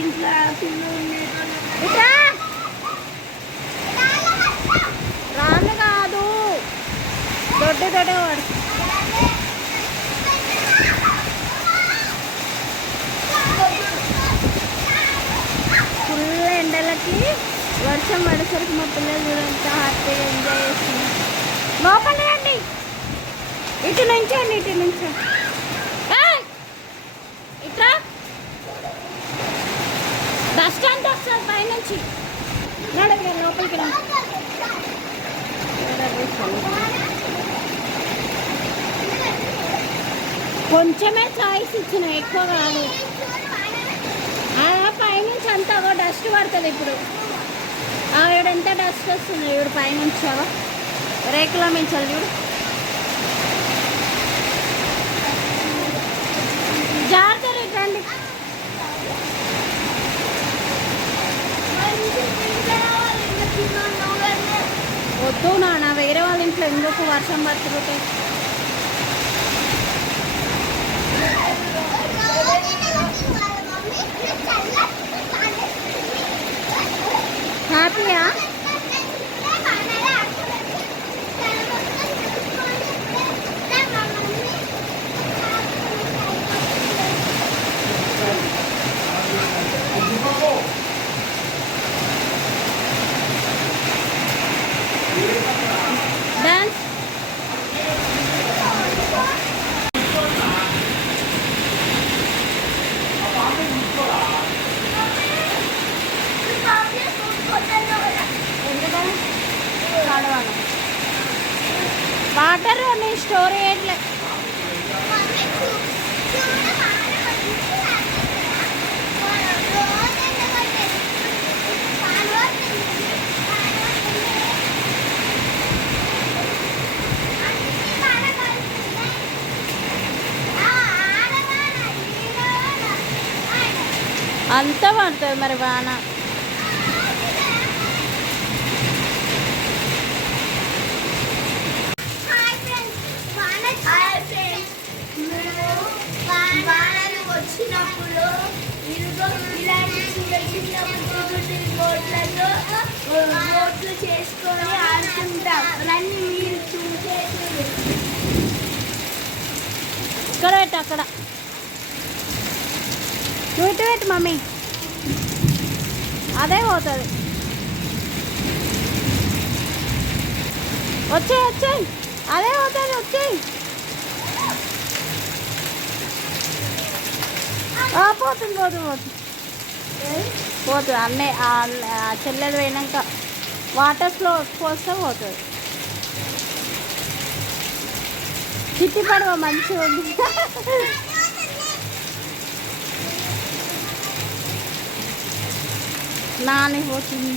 ఇంట్లో రాను కాదు దొడ్డ దొడ్డ పడు ఫుల్ ఎండలకి వర్షం పడేసరికి మా పిల్లలు కూడా ఎంత హ్యాపీగా ఎంజాయ్ చేస్తున్నారు. లోపల రండి, ఇటు నుంచోండి, ఇటు నుంచో ఇట్లా డస్ట్ అంతా వస్తుంది పైనుంచి. నడక లోపలికి రా. కొంచెమే చాయిస్ ఇచ్చిన, ఎక్కువ కాదు. పైనుంచి అంతా డస్ట్ పడుతుంది. ఇప్పుడు ఆవిడ ఎంత డస్ట్ వస్తుంది ఇవిడ పైనుంచి రేకుల మించాలి చూడు. జాగ్రత్త రండి. వద్దు నాన్న, వేరే వాళ్ళ ఇంట్లో ఎందుకు వర్షం పడుతుంటే. హ్యాపీయా? డాన్స్ వాటర్ నీ స్టోర్ చేయట్లే. అంతా పడుతుంది మరి వాన. వచ్చినప్పుడు ఇలాంటి చిన్న చిన్న బోట్లు చేసుకొని ఆడుకుంటాం. రండి మీరు చూసేసి. ఇక్కడ పెట్టు, అక్కడ నువ్వు ఇటు పెట్టు మమ్మీ, అదే పోతుంది. వచ్చేయి వచ్చేయి, అదే పోతుంది, వచ్చేయి. పోతుంది పోతుంది పోతుంది పోతుంది. అన్నీ చెల్లెలు పోయినాక వాటర్స్లో పోస్తే పోతుంది. చిట్టి పడవ మంచిగా ఉంది. నాని పోతుంది.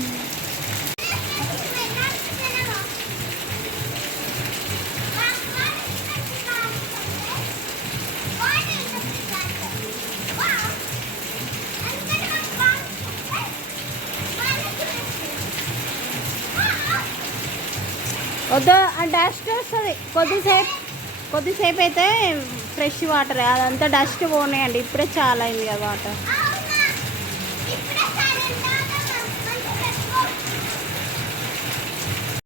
వద్దు, డస్ట్ వస్తుంది. కొద్దిసేపు అయితే ఫ్రెష్ వాటర్, అదంతా డస్ట్ పోనీయండి. ఇప్పుడే చాలా అయింది కదా వాటర్.